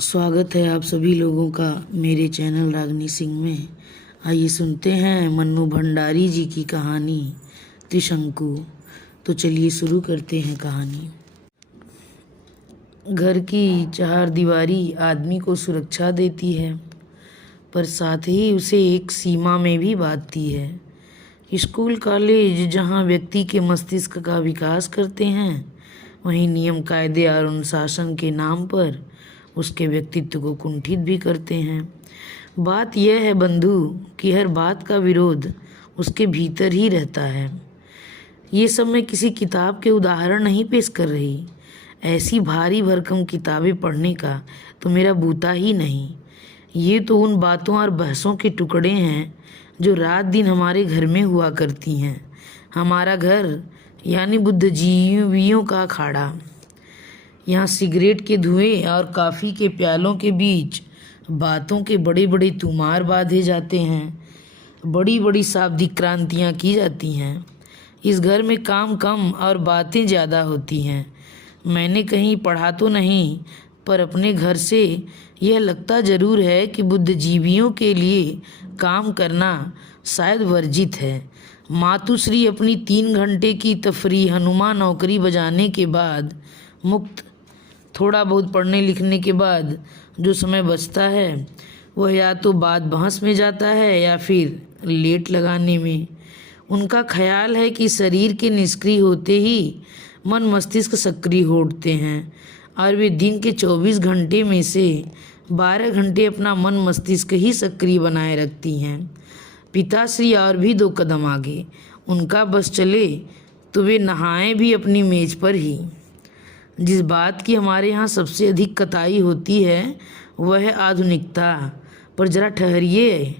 स्वागत है आप सभी लोगों का मेरे चैनल रागनी सिंह में। आइए सुनते हैं मन्नू भंडारी जी की कहानी त्रिशंकु। तो चलिए शुरू करते हैं कहानी। घर की चार दीवारी आदमी को सुरक्षा देती है, पर साथ ही उसे एक सीमा में भी बांधती है। स्कूल कॉलेज जहाँ व्यक्ति के मस्तिष्क का विकास करते हैं, वहीं नियम कायदे और अनुशासन के नाम पर उसके व्यक्तित्व को कुंठित भी करते हैं। बात यह है बंधु कि हर बात का विरोध उसके भीतर ही रहता है। ये सब मैं किसी किताब के उदाहरण नहीं पेश कर रही। ऐसी भारी भरकम किताबें पढ़ने का तो मेरा बूता ही नहीं। ये तो उन बातों और बहसों के टुकड़े हैं जो रात दिन हमारे घर में हुआ करती हैं। हमारा घर यानी बुद्धिजीवियों का अखाड़ा। यहाँ सिगरेट के धुएं और कॉफ़ी के प्यालों के बीच बातों के बड़े बड़े तुमार बांधे जाते हैं, बड़ी बड़ी शाब्दिक क्रांतियाँ की जाती हैं। इस घर में काम कम और बातें ज़्यादा होती हैं। मैंने कहीं पढ़ा तो नहीं, पर अपने घर से यह लगता ज़रूर है कि बुद्धिजीवियों के लिए काम करना शायद वर्जित है। मातुश्री अपनी 3 घंटे की तफरीहनुमा नौकरी बजाने के बाद मुक्त, थोड़ा बहुत पढ़ने लिखने के बाद जो समय बचता है वह या तो बात बहस में जाता है या फिर लेट लगाने में। उनका ख्याल है कि शरीर के निष्क्रिय होते ही मन मस्तिष्क सक्रिय हो उठते हैं और वे दिन के 24 घंटे में से 12 घंटे अपना मन मस्तिष्क ही सक्रिय बनाए रखती हैं। पिताश्री और भी 2 कदम आगे, उनका बस चले तो वे नहाएं भी अपनी मेज पर ही। जिस बात की हमारे यहाँ सबसे अधिक कताई होती है वह है आधुनिकता। पर जरा ठहरिए,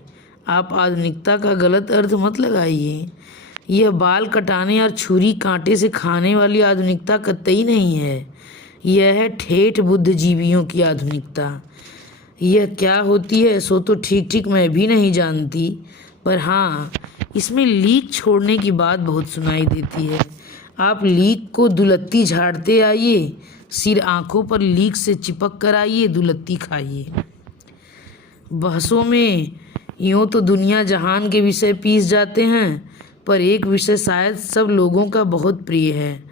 आप आधुनिकता का गलत अर्थ मत लगाइए। यह बाल कटाने और छुरी कांटे से खाने वाली आधुनिकता कतई नहीं है। यह है ठेठ बुद्धिजीवियों की आधुनिकता। यह क्या होती है सो तो ठीक ठीक मैं भी नहीं जानती, पर हाँ, इसमें लीक छोड़ने की बात बहुत सुनाई देती है। आप लीक को दुलत्ती झाड़ते आइए, सिर आंखों पर लीक से चिपक कर आइए, दुलत्ती खाइए। बहसों में यूँ तो दुनिया जहान के विषय पीस जाते हैं, पर एक विषय शायद सब लोगों का बहुत प्रिय है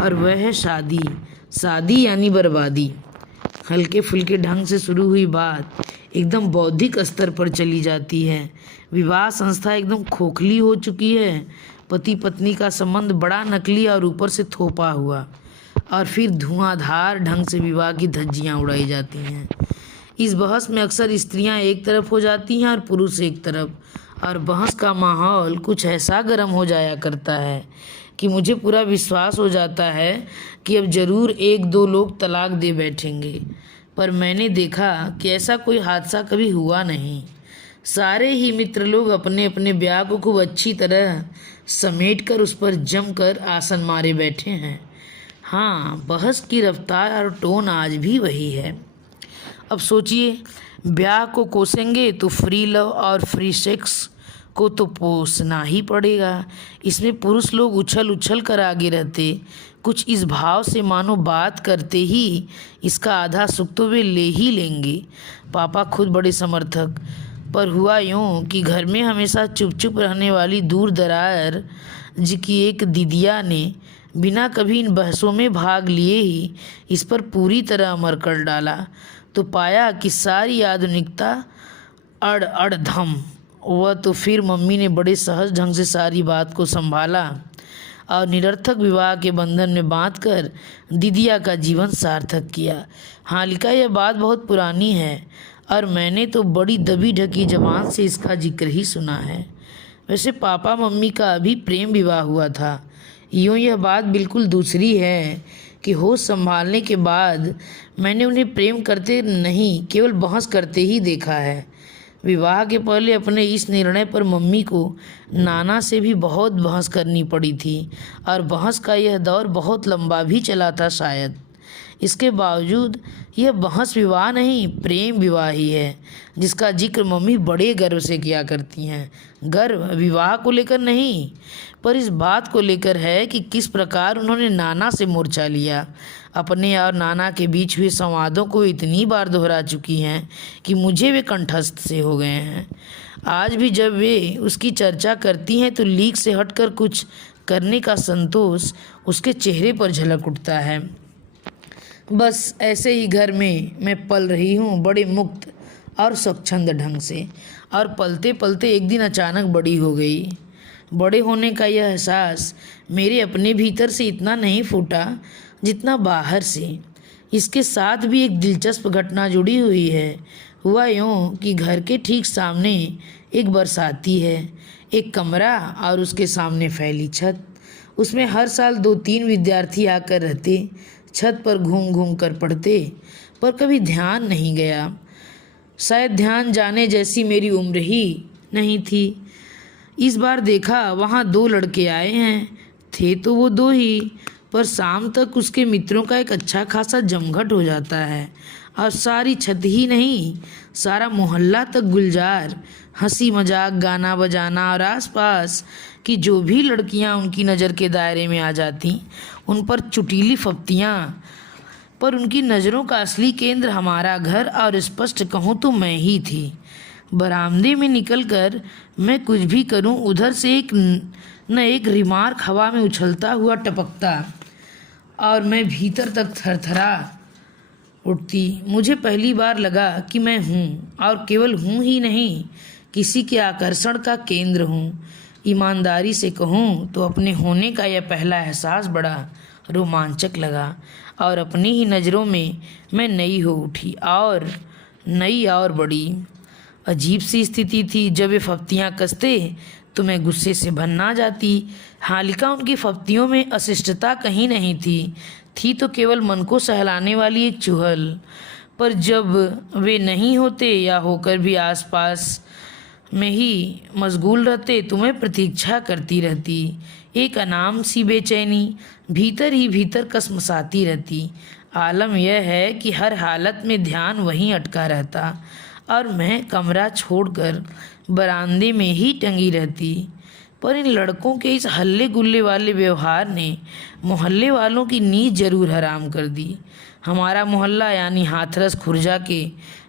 और वह है शादी। शादी यानी बर्बादी। हल्के फुल्के ढंग से शुरू हुई बात एकदम बौद्धिक स्तर पर चली जाती है। विवाह संस्था एकदम खोखली हो चुकी है। पति पत्नी का संबंध बड़ा नकली और ऊपर से थोपा हुआ, और फिर धुआंधार ढंग से विवाह की धज्जियाँ उड़ाई जाती हैं। इस बहस में अक्सर स्त्रियां एक तरफ हो जाती हैं और पुरुष एक तरफ, और बहस का माहौल कुछ ऐसा गर्म हो जाया करता है कि मुझे पूरा विश्वास हो जाता है कि अब ज़रूर 1-2 लोग तलाक दे बैठेंगे। पर मैंने देखा कि ऐसा कोई हादसा कभी हुआ नहीं। सारे ही मित्र लोग अपने अपने ब्याह को खूब अच्छी तरह समेट कर उस पर जमकर आसन मारे बैठे हैं। हाँ, बहस की रफ्तार और टोन आज भी वही है। अब सोचिए, ब्याह को कोसेंगे तो फ्री लव और फ्री सेक्स को तो पोसना ही पड़ेगा। इसमें पुरुष लोग उछल उछल कर आगे रहते, कुछ इस भाव से मानो बात करते ही इसका आधा सुख तो वे ले ही लेंगे। पापा खुद बड़े समर्थक, पर हुआ यूँ कि घर में हमेशा चुप चुप रहने वाली दूर दरार जी की एक दीदिया ने बिना कभी इन बहसों में भाग लिए ही इस पर पूरी तरह अमर कर डाला। तो पाया कि सारी आधुनिकता अड़ अड़ धम। वह तो फिर मम्मी ने बड़े सहज ढंग से सारी बात को संभाला और निरर्थक विवाह के बंधन में बांधकर दीदिया का जीवन सार्थक किया। हालांकि यह बात बहुत पुरानी है और मैंने तो बड़ी दबी ढकी जबान से इसका जिक्र ही सुना है। वैसे पापा मम्मी का अभी प्रेम विवाह हुआ था। यूँ यह बात बिल्कुल दूसरी है कि होश संभालने के बाद मैंने उन्हें प्रेम करते नहीं, केवल बहस करते ही देखा है। विवाह के पहले अपने इस निर्णय पर मम्मी को नाना से भी बहुत बहस करनी पड़ी थी, और बहस का यह दौर बहुत लंबा भी चला था शायद। इसके बावजूद यह बहस विवाह नहीं, प्रेम विवाह ही है, जिसका जिक्र मम्मी बड़े गर्व से किया करती हैं। गर्व विवाह को लेकर नहीं, पर इस बात को लेकर है कि किस प्रकार उन्होंने नाना से मोर्चा लिया। अपने और नाना के बीच हुए संवादों को इतनी बार दोहरा चुकी हैं कि मुझे वे कंठस्थ से हो गए हैं। आज भी जब वे उसकी चर्चा करती हैं तो लीक से हटकर कुछ करने का संतोष उसके चेहरे पर झलक उठता है। बस ऐसे ही घर में मैं पल रही हूँ, बड़े मुक्त और स्वच्छंद ढंग से, और पलते पलते एक दिन अचानक बड़ी हो गई। बड़े होने का यह एहसास मेरे अपने भीतर से इतना नहीं फूटा जितना बाहर से। इसके साथ भी एक दिलचस्प घटना जुड़ी हुई है। हुआ यूँ कि घर के ठीक सामने एक बरसाती है, एक कमरा और उसके सामने फैली छत। उसमें हर साल 2-3 विद्यार्थी आकर रहते, छत पर घूम घूम कर पढ़ते, पर कभी ध्यान नहीं गया। शायद ध्यान जाने जैसी मेरी उम्र ही नहीं थी। इस बार देखा वहाँ 2 लड़के आए हैं। थे तो वो 2 ही, पर शाम तक उसके मित्रों का एक अच्छा खासा जमघट हो जाता है, और सारी छत ही नहीं, सारा मोहल्ला तक गुलजार। हंसी मजाक, गाना बजाना, और आसपास की जो भी लड़कियां उनकी नज़र के दायरे में आ जाती, उन पर चुटीली फप्तियाँ। पर उनकी नज़रों का असली केंद्र हमारा घर, और स्पष्ट कहूँ तो मैं ही थी। बरामदे में निकलकर मैं कुछ भी करूं, उधर से एक न एक रिमार्क हवा में उछलता हुआ टपकता, और मैं भीतर तक थरथरा उठती। मुझे पहली बार लगा कि मैं हूँ, और केवल हूँ ही नहीं, किसी के आकर्षण का केंद्र हूँ। ईमानदारी से कहूँ तो अपने होने का यह पहला एहसास बड़ा रोमांचक लगा, और अपनी ही नज़रों में मैं नई हो उठी, और नई और बड़ी। अजीब सी स्थिति थी। जब वे फप्तियाँ कसते तो मैं गुस्से से भन्ना जाती। हालिका उनकी फप्तियों में अशिष्टता कहीं नहीं थी तो केवल मन को सहलाने वाली एक चुहल। पर जब वे नहीं होते या होकर भी आसपास में ही मशगूल रहते तो मैं प्रतीक्षा करती रहती। एक अनाम सी बेचैनी भीतर ही भीतर कसमसाती रहती। आलम यह है कि हर हालत में ध्यान वहीं अटका रहता, और मैं कमरा छोड़कर बरामदे में ही टंगी रहती। पर इन लड़कों के इस हल्ले गुल्ले वाले व्यवहार ने मोहल्ले वालों की नींद जरूर हराम कर दी। हमारा मोहल्ला यानी हाथरस खुर्जा के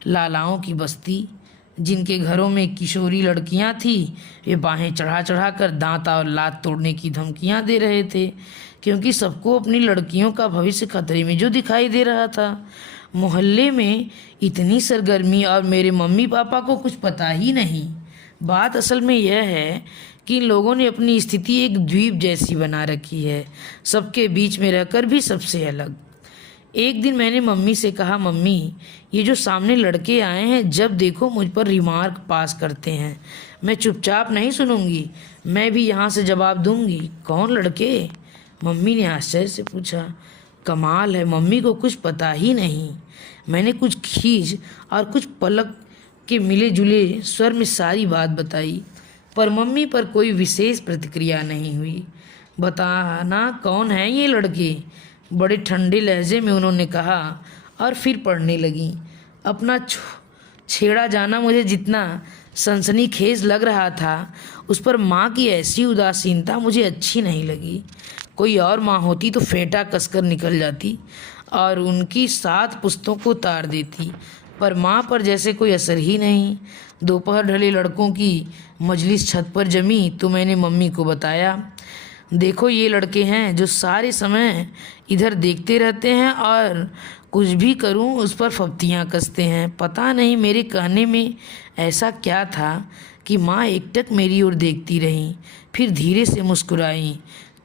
लालाओं की बस्ती, जिनके घरों में किशोरी लड़कियां थीं, वे बाहें चढ़ा चढ़ा कर दांत और लात तोड़ने की धमकियां दे रहे थे, क्योंकि सबको अपनी लड़कियों का भविष्य खतरे में जो दिखाई दे रहा था। मोहल्ले में इतनी सरगर्मी, और मेरे मम्मी पापा को कुछ पता ही नहीं। बात असल में यह है कि इन लोगों ने अपनी स्थिति एक द्वीप जैसी बना रखी है, सबके बीच में रहकर भी सबसे अलग। एक दिन मैंने मम्मी से कहा, मम्मी ये जो सामने लड़के आए हैं, जब देखो मुझ पर रिमार्क पास करते हैं। मैं चुपचाप नहीं सुनूंगी, मैं भी यहाँ से जवाब दूंगी। कौन लड़के? मम्मी ने आश्चर्य से पूछा। कमाल है, मम्मी को कुछ पता ही नहीं। मैंने कुछ खींच और कुछ पलक के मिले जुले स्वर में सारी बात बताई, पर मम्मी पर कोई विशेष प्रतिक्रिया नहीं हुई। बताना कौन है ये लड़के? बड़े ठंडे लहजे में उन्होंने कहा, और फिर पढ़ने लगी। अपना छेड़ा जाना मुझे जितना सनसनीखेज लग रहा था, उस पर माँ की ऐसी उदासीनता मुझे अच्छी नहीं लगी। कोई और माँ होती तो फेंटा कसकर निकल जाती और उनकी 7 पुस्तों को उतार देती, पर माँ पर जैसे कोई असर ही नहीं। दोपहर ढले लड़कों की मजलिस छत पर जमी तो मैंने मम्मी को बताया, देखो ये लड़के हैं जो सारे समय इधर देखते रहते हैं और कुछ भी करूं उस पर फप्तियाँ कसते हैं। पता नहीं मेरे कहने में ऐसा क्या था कि माँ एकटक मेरी ओर देखती रहीं, फिर धीरे से मुस्कुराई।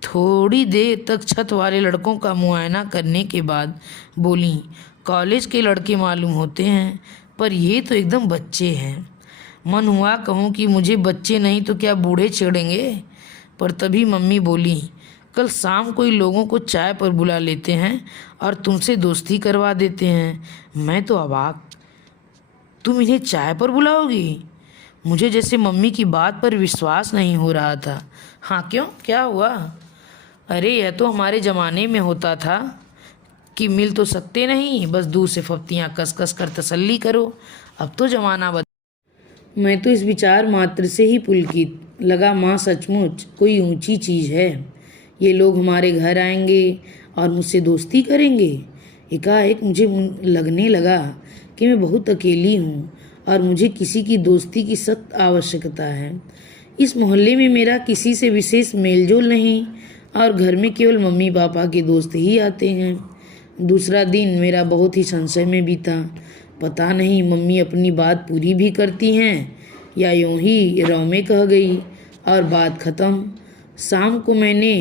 थोड़ी देर तक छत वाले लड़कों का मुआयना करने के बाद बोली, कॉलेज के लड़के मालूम होते हैं, पर ये तो एकदम बच्चे हैं। मन हुआ कहूँ कि मुझे बच्चे नहीं तो क्या बूढ़े छेड़ेंगे, पर तभी मम्मी बोली, कल शाम कोई लोगों को चाय पर बुला लेते हैं और तुमसे दोस्ती करवा देते हैं। मैं तो अवाक, तुम इन्हें चाय पर बुलाओगी? मुझे जैसे मम्मी की बात पर विश्वास नहीं हो रहा था। हाँ क्यों, क्या हुआ? अरे यह तो हमारे ज़माने में होता था। कि मिल तो सकते नहीं, बस दूर से फफ्तियाँ कस कस कर तसल्ली करो। अब तो जमाना मैं तो इस विचार मात्र से ही पुलकित लगा। माँ सचमुच कोई ऊंची चीज़ है। ये लोग हमारे घर आएंगे और मुझसे दोस्ती करेंगे। एकाएक मुझे लगने लगा कि मैं बहुत अकेली हूँ और मुझे किसी की दोस्ती की सख्त आवश्यकता है। इस मोहल्ले में मेरा किसी से विशेष मेलजोल नहीं और घर में केवल मम्मी पापा के दोस्त ही आते हैं। दूसरा दिन मेरा बहुत ही संशय में बीता। पता नहीं मम्मी अपनी बात पूरी भी करती हैं या यूं ही रौमे कह गई और बात ख़त्म। शाम को मैंने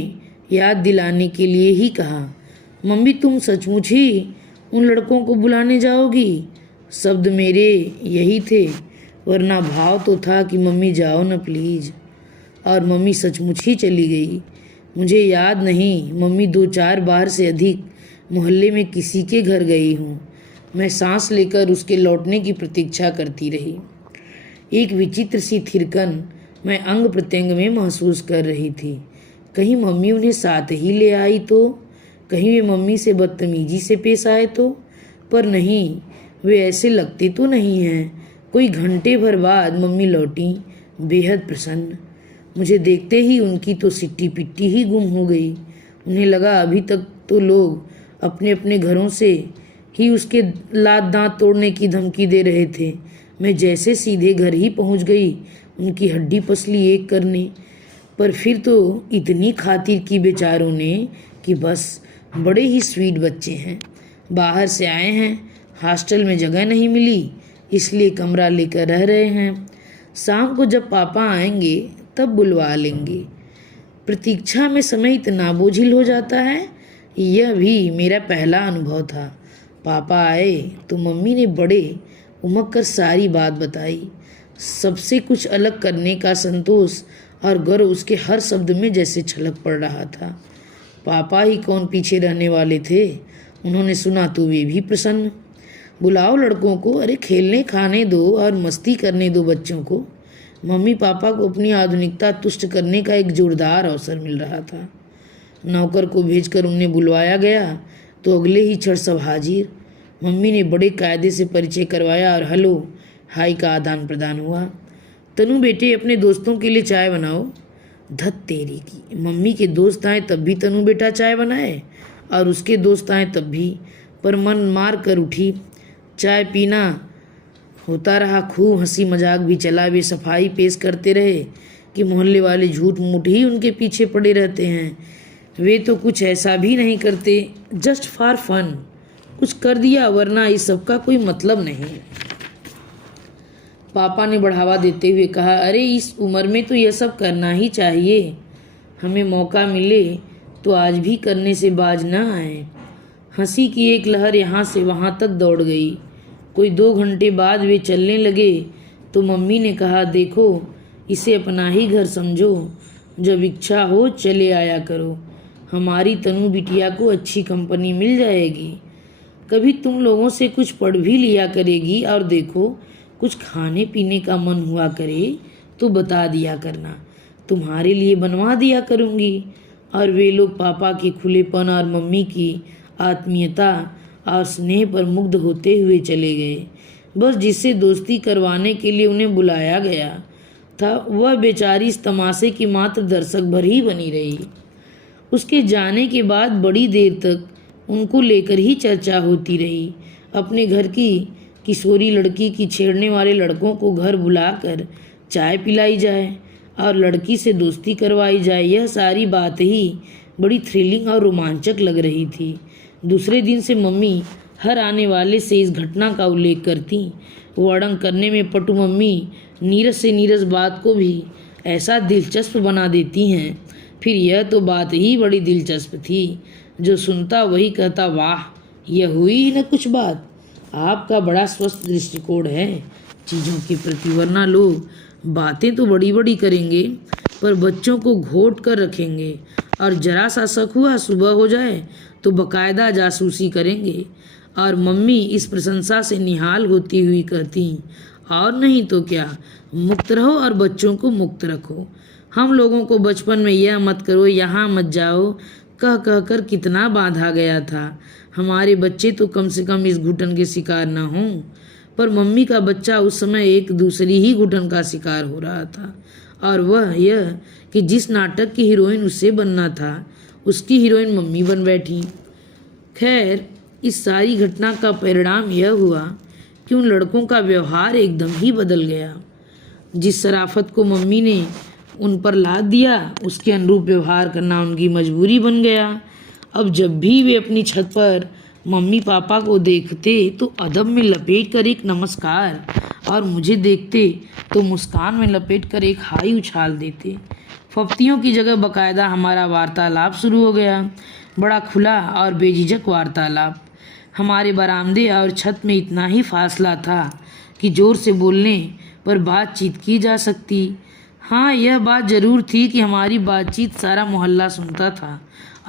याद दिलाने के लिए ही कहा, मम्मी तुम सचमुच ही उन लड़कों को बुलाने जाओगी? शब्द मेरे यही थे, वरना भाव तो था कि मम्मी जाओ न प्लीज़। और मम्मी सचमुच ही चली गई। मुझे याद नहीं मम्मी 2-4 बार से अधिक मोहल्ले में किसी के घर गई हूँ। मैं सांस लेकर उसके लौटने की प्रतीक्षा करती रही। एक विचित्र सी थिरकन मैं अंग प्रत्यंग में महसूस कर रही थी। कहीं मम्मी उन्हें साथ ही ले आई तो, कहीं वे मम्मी से बदतमीजी से पेश आए तो, पर नहीं, वे ऐसे लगते तो नहीं हैं। कोई घंटे भर बाद मम्मी लौटी, बेहद प्रसन्न। मुझे देखते ही उनकी तो सिट्टी पिट्टी ही गुम हो गई। उन्हें लगा अभी तक तो लोग अपने अपने घरों से ही उसके लात दांत तोड़ने की धमकी दे रहे थे। मैं जैसे सीधे घर ही पहुंच गई उनकी हड्डी पसली एक करने। पर फिर तो इतनी खातिर की बेचारों ने कि बस, बड़े ही स्वीट बच्चे हैं, बाहर से आए हैं, हॉस्टल में जगह नहीं मिली इसलिए कमरा लेकर रह रहे हैं। शाम को जब पापा आएंगे तब बुलवा लेंगे। प्रतीक्षा में समय इतना बोझिल हो जाता है। यह भी मेरा पहला अनुभव था। पापा आए तो मम्मी ने बड़े उमग कर सारी बात बताई। सबसे कुछ अलग करने का संतोष और गर्व उसके हर शब्द में जैसे छलक पड़ रहा था। पापा ही कौन पीछे रहने वाले थे। उन्होंने सुना तो वे भी प्रसन्न। बुलाओ लड़कों को, अरे खेलने खाने दो और मस्ती करने दो बच्चों को। मम्मी पापा को अपनी आधुनिकता तुष्ट करने का एक जोरदार अवसर मिल रहा था। नौकर को भेजकर उन्हें बुलवाया गया तो अगले ही क्षण सब हाजिर। मम्मी ने बड़े कायदे से परिचय करवाया और हेलो हाय का आदान प्रदान हुआ। तनु बेटे अपने दोस्तों के लिए चाय बनाओ। धत तेरी की, मम्मी के दोस्त आए तब भी तनु बेटा चाय बनाए और उसके दोस्त आए तब भी। पर मन मार कर उठी। चाय पीना होता रहा, खूब हंसी मजाक भी चला। वे सफाई पेश करते रहे कि मोहल्ले वाले झूठ मूठ ही उनके पीछे पड़े रहते हैं। वे तो कुछ ऐसा भी नहीं करते, जस्ट फॉर फन कुछ कर दिया, वरना इस सब का कोई मतलब नहीं। पापा ने बढ़ावा देते हुए कहा, अरे इस उम्र में तो यह सब करना ही चाहिए। हमें मौका मिले तो आज भी करने से बाज न आए। हंसी की एक लहर यहाँ से वहाँ तक दौड़ गई। कोई 2 घंटे बाद वे चलने लगे तो मम्मी ने कहा, देखो इसे अपना ही घर समझो, जब इच्छा हो चले आया करो। हमारी तनु बिटिया को अच्छी कंपनी मिल जाएगी। कभी तुम लोगों से कुछ पढ़ भी लिया करेगी और देखो कुछ खाने पीने का मन हुआ करे तो बता दिया करना, तुम्हारे लिए बनवा दिया करूँगी। और वे लोग पापा के खुलेपन और मम्मी की आत्मीयता और स्नेह पर मुग्ध होते हुए चले गए। बस जिससे दोस्ती करवाने के लिए उन्हें बुलाया गया था वह बेचारी इस तमाशे की मात्र दर्शक भर ही बनी रही। उसके जाने के बाद बड़ी देर तक उनको लेकर ही चर्चा होती रही। अपने घर की किशोरी लड़की की छेड़ने वाले लड़कों को घर बुलाकर चाय पिलाई जाए और लड़की से दोस्ती करवाई जाए, यह सारी बात ही बड़ी थ्रिलिंग और रोमांचक लग रही थी। दूसरे दिन से मम्मी हर आने वाले से इस घटना का उल्लेख करती। वर्णन करने में पटु मम्मी नीरस से नीरस बात को भी ऐसा दिलचस्प बना देती हैं। फिर यह तो बात ही बड़ी दिलचस्प थी। जो सुनता वही कहता, वाह यह हुई ही न कुछ बात। आपका बड़ा स्वस्थ दृष्टिकोण है चीज़ों के प्रति, वरना लोग बातें तो बड़ी बड़ी करेंगे पर बच्चों को घोट कर रखेंगे और जरा सा शक हुआ सुबह हो जाए तो बकायदा जासूसी करेंगे। और मम्मी इस प्रशंसा से निहाल होती हुई कहती, और नहीं तो क्या, मुक्त रहो और बच्चों को मुक्त रखो। हम लोगों को बचपन में यह मत करो, यहाँ मत जाओ कह कह कर कितना बांधा गया था। हमारे बच्चे तो कम से कम इस घुटन के शिकार न हों। पर मम्मी का बच्चा उस समय एक दूसरी ही घुटन का शिकार हो रहा था, और वह यह कि जिस नाटक की हीरोइन उससे बनना था, उसकी हीरोइन मम्मी बन बैठी। खैर, इस सारी घटना का परिणाम यह हुआ कि उन लड़कों का व्यवहार एकदम ही बदल गया। जिस शराफत को मम्मी ने उन पर लाद दिया, उसके अनुरूप व्यवहार करना उनकी मजबूरी बन गया। अब जब भी वे अपनी छत पर मम्मी पापा को देखते तो अदब में लपेट कर एक नमस्कार, और मुझे देखते तो मुस्कान में लपेट कर एक हाई उछाल देते। फफ्तियों की जगह बाकायदा हमारा वार्तालाप शुरू हो गया, बड़ा खुला और बेझिझक वार्तालाप। हमारे बरामदे और छत में इतना ही फासला था कि जोर से बोलने पर बातचीत की जा सकती। हाँ, यह बात ज़रूर थी कि हमारी बातचीत सारा मोहल्ला सुनता था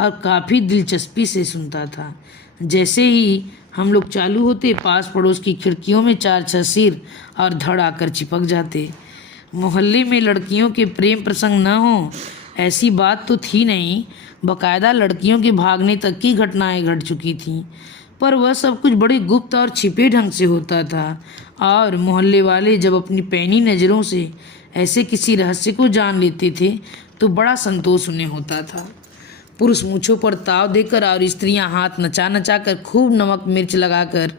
और काफ़ी दिलचस्पी से सुनता था। जैसे ही हम लोग चालू होते, पास पड़ोस की खिड़कियों में 4-6 सिर और धड़ आकर चिपक जाते। मोहल्ले में लड़कियों के प्रेम प्रसंग न हो ऐसी बात तो थी नहीं, बाकायदा लड़कियों के भागने तक की घटनाएं घट चुकी थीं, पर वह सब कुछ बड़े गुप्त और छिपे ढंग से होता था, और मोहल्ले वाले जब अपनी पैनी नज़रों से ऐसे किसी रहस्य को जान लेते थे तो बड़ा संतोष उन्हें होता था। पुरुष मूँछों पर ताव देकर और स्त्रियां हाथ नचा नचा कर खूब नमक मिर्च लगाकर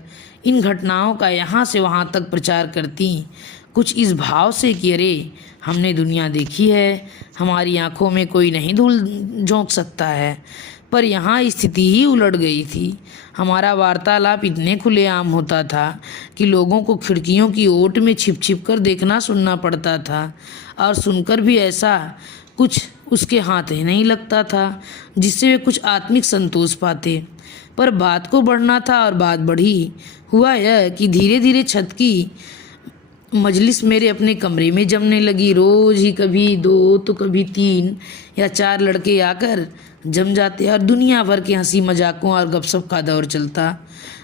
इन घटनाओं का यहाँ से वहाँ तक प्रचार करती, कुछ इस भाव से कि अरे हमने दुनिया देखी है, हमारी आंखों में कोई नहीं धूल झोंक सकता है। पर यहाँ स्थिति ही उलट गई थी। हमारा वार्तालाप इतने खुलेआम होता था कि लोगों को खिड़कियों की ओट में छिप छिप कर देखना सुनना पड़ता था, और सुनकर भी ऐसा कुछ उसके हाथ ही नहीं लगता था जिससे वे कुछ आत्मिक संतोष पाते। पर बात को बढ़ना था, और बात बढ़ी। हुआ यह कि धीरे धीरे छत की मजलिस मेरे अपने कमरे में जमने लगी। रोज़ ही कभी 2 तो कभी 3 या 4 लड़के आकर जम जाते, और दुनिया भर के हंसी मजाकों और गपशप का दौर चलता।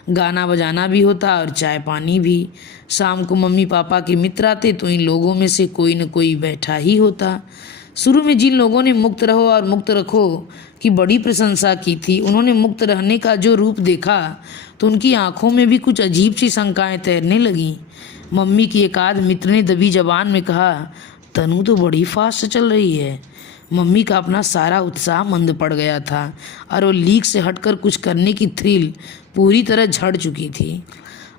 गाना बजाना भी होता और चाय पानी भी। शाम को मम्मी पापा के मित्र आते तो इन लोगों में से कोई न कोई बैठा ही होता। शुरू में जिन लोगों ने मुक्त रहो और मुक्त रखो की बड़ी प्रशंसा की थी, उन्होंने मुक्त रहने का जो रूप देखा तो उनकी आंखों में भी कुछ अजीब सी शंकाएं तैरने लगीं। मम्मी की एक आध मित्र ने दबी जबान में कहा, तनु तो बड़ी फास्ट चल रही है। मम्मी का अपना सारा उत्साह मंद पड़ गया था, और वो लीक से हटकर कुछ करने की थ्रिल पूरी तरह झड़ चुकी थी।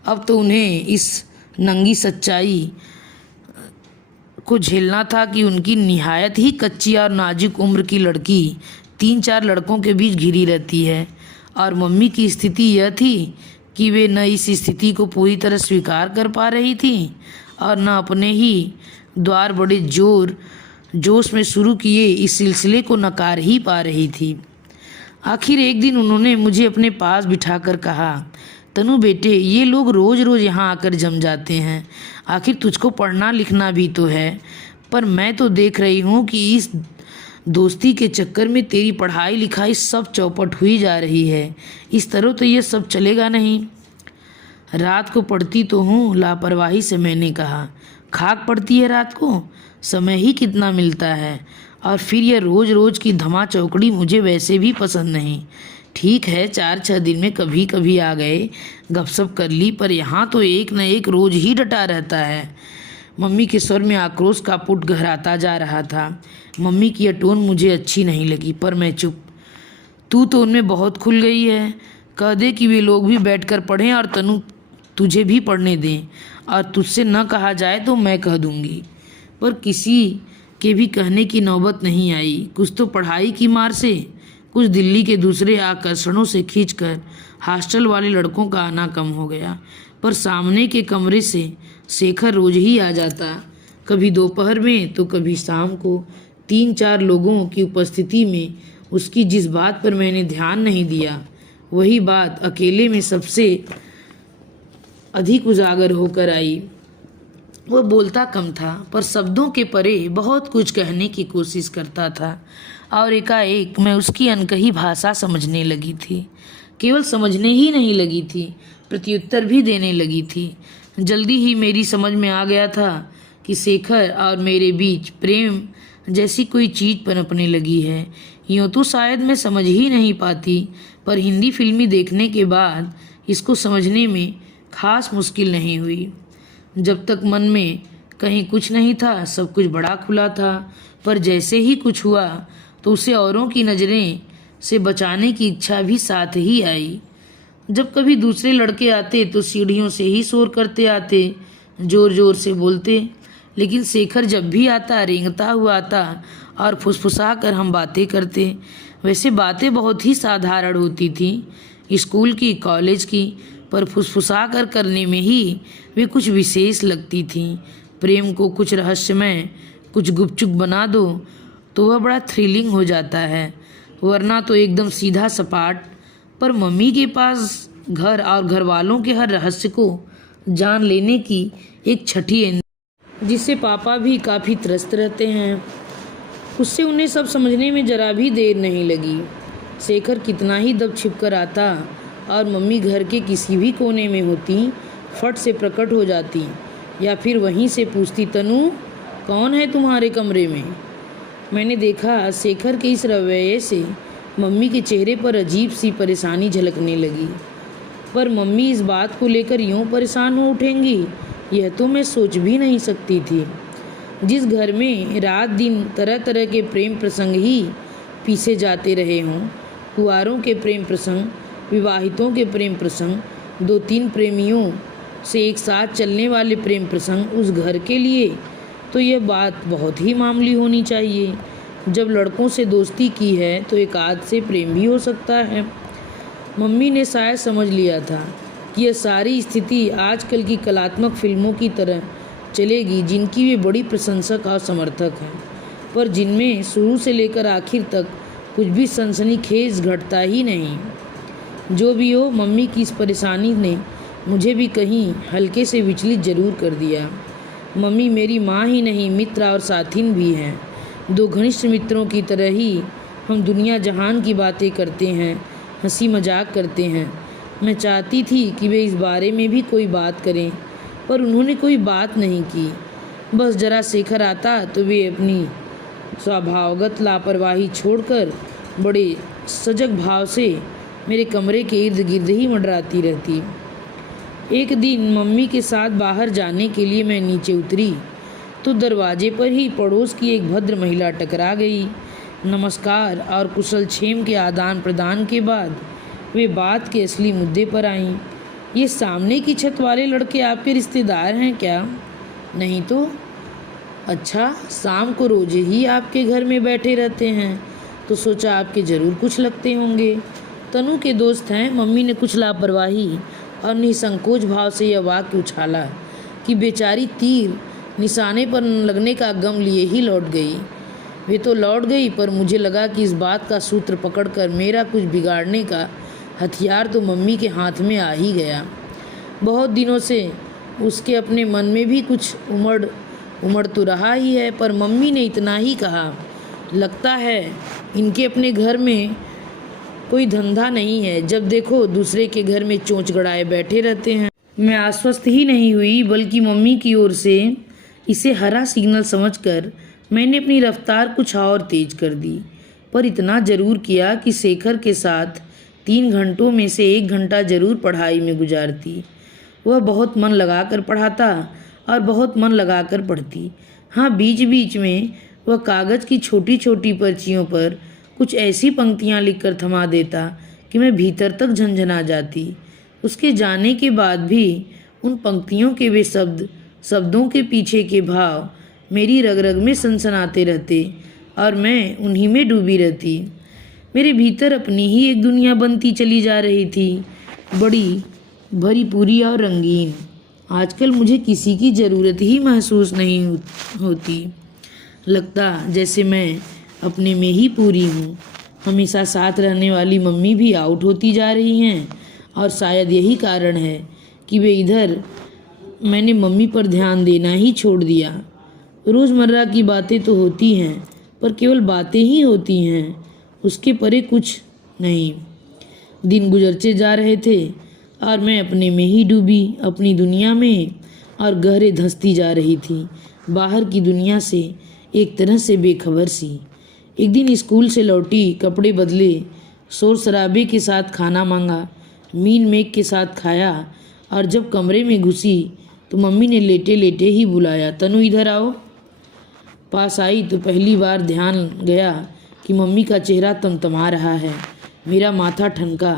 अब तो उन्हें इस नंगी सच्चाई को झेलना था कि उनकी निहायत ही कच्ची और नाजुक उम्र की लड़की 3-4 लड़कों के बीच घिरी रहती है, और मम्मी की स्थिति यह थी कि वे न इस स्थिति को पूरी तरह स्वीकार कर पा रही थी और न अपने ही द्वार बड़े जोश में शुरू किए इस सिलसिले को नकार ही पा रही थी। आखिर एक दिन उन्होंने मुझे अपने पास बिठाकर कहा, तनु बेटे, ये लोग रोज़ रोज़ यहाँ आकर जम जाते हैं, आखिर तुझको पढ़ना लिखना भी तो है, पर मैं तो देख रही हूँ कि इस दोस्ती के चक्कर में तेरी पढ़ाई लिखाई सब चौपट हुई जा रही है। इस तरह तो ये सब चलेगा नहीं। रात को पढ़ती तो हूँ, लापरवाही से मैंने कहा। खाक पड़ती है रात को, समय ही कितना मिलता है, और फिर यह रोज़ रोज़ की धमा चौकड़ी मुझे वैसे भी पसंद नहीं। ठीक है, 4-6 दिन में कभी कभी आ गए, गपशप कर ली, पर यहाँ तो एक न एक रोज़ ही डटा रहता है। मम्मी के स्वर में आक्रोश का पुट गहराता जा रहा था। मम्मी की यह टोन मुझे अच्छी नहीं लगी, पर मैं चुप। तू तो उनमें बहुत खुल गई है, कह दे कि वे लोग भी बैठकर पढ़ें और तनु तुझे भी पढ़ने दें, और तुझसे न कहा जाए तो मैं कह दूंगी। पर किसी के भी कहने की नौबत नहीं आई। कुछ तो पढ़ाई की मार से, कुछ दिल्ली के दूसरे आकर्षणों से खींचकर हॉस्टल वाले लड़कों का आना कम हो गया। पर सामने के कमरे से शेखर रोज ही आ जाता, कभी दोपहर में तो कभी शाम को। 3-4 लोगों की उपस्थिति में उसकी जिस बात पर मैंने ध्यान नहीं दिया, वही बात अकेले में सबसे अधिक उजागर होकर आई। वह बोलता कम था, पर शब्दों के परे बहुत कुछ कहने की कोशिश करता था, और एकाएक मैं उसकी अनकही भाषा समझने लगी थी। केवल समझने ही नहीं लगी थी, प्रत्युत्तर भी देने लगी थी। जल्दी ही मेरी समझ में आ गया था कि शेखर और मेरे बीच प्रेम जैसी कोई चीज़ पनपने लगी है। यूँ तो शायद मैं समझ ही नहीं पाती, पर हिंदी फिल्मी देखने के बाद इसको समझने में खास मुश्किल नहीं हुई। जब तक मन में कहीं कुछ नहीं था, सब कुछ बड़ा खुला था, पर जैसे ही कुछ हुआ तो उसे औरों की नज़रें से बचाने की इच्छा भी साथ ही आई। जब कभी दूसरे लड़के आते तो सीढ़ियों से ही शोर करते आते, जोर जोर से बोलते, लेकिन शेखर जब भी आता रेंगता हुआ आता और फुसफुसा कर हम बातें करते। वैसे बातें बहुत ही साधारण होती थी, स्कूल की, कॉलेज की, पर फुसफुसा कर करने में ही वे कुछ विशेष लगती थीं। प्रेम को कुछ रहस्यमय, कुछ गुपचुप बना दो तो वह बड़ा थ्रिलिंग हो जाता है, वरना तो एकदम सीधा सपाट। पर मम्मी के पास घर और घर वालों के हर रहस्य को जान लेने की एक छठी एंड जिससे पापा भी काफ़ी त्रस्त रहते हैं, उससे उन्हें सब समझने में जरा भी देर नहीं लगी। शेखर कितना ही दब छिप कर आता और मम्मी घर के किसी भी कोने में होती, फट से प्रकट हो जाती या फिर वहीं से पूछती, तनु कौन है तुम्हारे कमरे में। मैंने देखा शेखर के इस रवैये से मम्मी के चेहरे पर अजीब सी परेशानी झलकने लगी। पर मम्मी इस बात को लेकर यूँ परेशान हो उठेंगी, यह तो मैं सोच भी नहीं सकती थी। जिस घर में रात दिन तरह तरह के प्रेम प्रसंग ही पीछे जाते रहे हों, कुंवारों के प्रेम प्रसंग, विवाहितों के प्रेम प्रसंग, 2-3 प्रेमियों से एक साथ चलने वाले प्रेम प्रसंग, उस घर के लिए तो यह बात बहुत ही मामूली होनी चाहिए। जब लड़कों से दोस्ती की है तो एक आध से प्रेम भी हो सकता है। मम्मी ने शायद समझ लिया था कि यह सारी स्थिति आजकल की कलात्मक फिल्मों की तरह चलेगी, जिनकी वे बड़ी प्रशंसक और समर्थक हैं, पर जिनमें शुरू से लेकर आखिर तक कुछ भी सनसनीखेज घटता ही नहीं। जो भी हो, मम्मी की इस परेशानी ने मुझे भी कहीं हल्के से विचलित जरूर कर दिया। मम्मी मेरी माँ ही नहीं, मित्र और साथिन भी हैं। 2 घनिष्ठ मित्रों की तरह ही हम दुनिया जहान की बातें करते हैं, हंसी मजाक करते हैं। मैं चाहती थी कि वे इस बारे में भी कोई बात करें, पर उन्होंने कोई बात नहीं की। बस जरा शेखर आता तो वे अपनी स्वभावगत लापरवाही छोड़कर बड़े सजग भाव से मेरे कमरे के इर्द गिर्द ही मंडराती रहती। एक दिन मम्मी के साथ बाहर जाने के लिए मैं नीचे उतरी तो दरवाजे पर ही पड़ोस की एक भद्र महिला टकरा गई। नमस्कार और कुशल क्षेम के आदान प्रदान के बाद वे बात के असली मुद्दे पर आईं। ये सामने की छत वाले लड़के आपके रिश्तेदार हैं क्या? नहीं तो। अच्छा, शाम को रोज ही आपके घर में बैठे रहते हैं, तो सोचा आपके ज़रूर कुछ लगते होंगे। तनु के दोस्त हैं। मम्मी ने कुछ लापरवाही और निसंकोच भाव से यह वाक्य उछाला कि बेचारी तीर निशाने पर न लगने का गम लिए ही लौट गई। वे तो लौट गई, पर मुझे लगा कि इस बात का सूत्र पकड़कर मेरा कुछ बिगाड़ने का हथियार तो मम्मी के हाथ में आ ही गया। बहुत दिनों से उसके अपने मन में भी कुछ उमड़ तो रहा ही है, पर मम्मी ने इतना ही कहा, लगता है इनके अपने घर में कोई धंधा नहीं है, जब देखो दूसरे के घर में चोंच गड़ाए बैठे रहते हैं। मैं आश्वस्त ही नहीं हुई, बल्कि मम्मी की ओर से इसे हरा सिग्नल समझकर मैंने अपनी रफ्तार कुछ और तेज कर दी। पर इतना ज़रूर किया कि शेखर के साथ 3 घंटों में से 1 घंटा ज़रूर पढ़ाई में गुजारती। वह बहुत मन लगाकर पढ़ाता और बहुत मन लगाकर पढ़ती। हाँ, बीच बीच में वह कागज़ की छोटी छोटी पर्चियों पर कुछ ऐसी पंक्तियाँ लिखकर थमा देता कि मैं भीतर तक झंझना जाती। उसके जाने के बाद भी उन पंक्तियों के वे शब्दों के पीछे के भाव मेरी रग रग में सनसनाते रहते और मैं उन्हीं में डूबी रहती। मेरे भीतर अपनी ही एक दुनिया बनती चली जा रही थी, बड़ी भरी पूरी और रंगीन। आजकल मुझे किसी की ज़रूरत ही महसूस नहीं होती। लगता जैसे मैं अपने में ही पूरी हूँ। हमेशा साथ रहने वाली मम्मी भी आउट होती जा रही हैं और शायद यही कारण है कि वे इधर मैंने मम्मी पर ध्यान देना ही छोड़ दिया। रोज़मर्रा की बातें तो होती हैं, पर केवल बातें ही होती हैं, उसके परे कुछ नहीं। दिन गुजरते जा रहे थे और मैं अपने में ही डूबी, अपनी दुनिया में, और गहरे धंसती जा रही थी, बाहर की दुनिया से एक तरह से बेखबर सी। एक दिन स्कूल से लौटी, कपड़े बदले, शोर शराबे के साथ खाना मांगा, मीन मेघ के साथ खाया, और जब कमरे में घुसी तो मम्मी ने लेटे लेटे ही बुलाया, तनु इधर आओ। पास आई तो पहली बार ध्यान गया कि मम्मी का चेहरा तमतमा रहा है। मेरा माथा ठनका।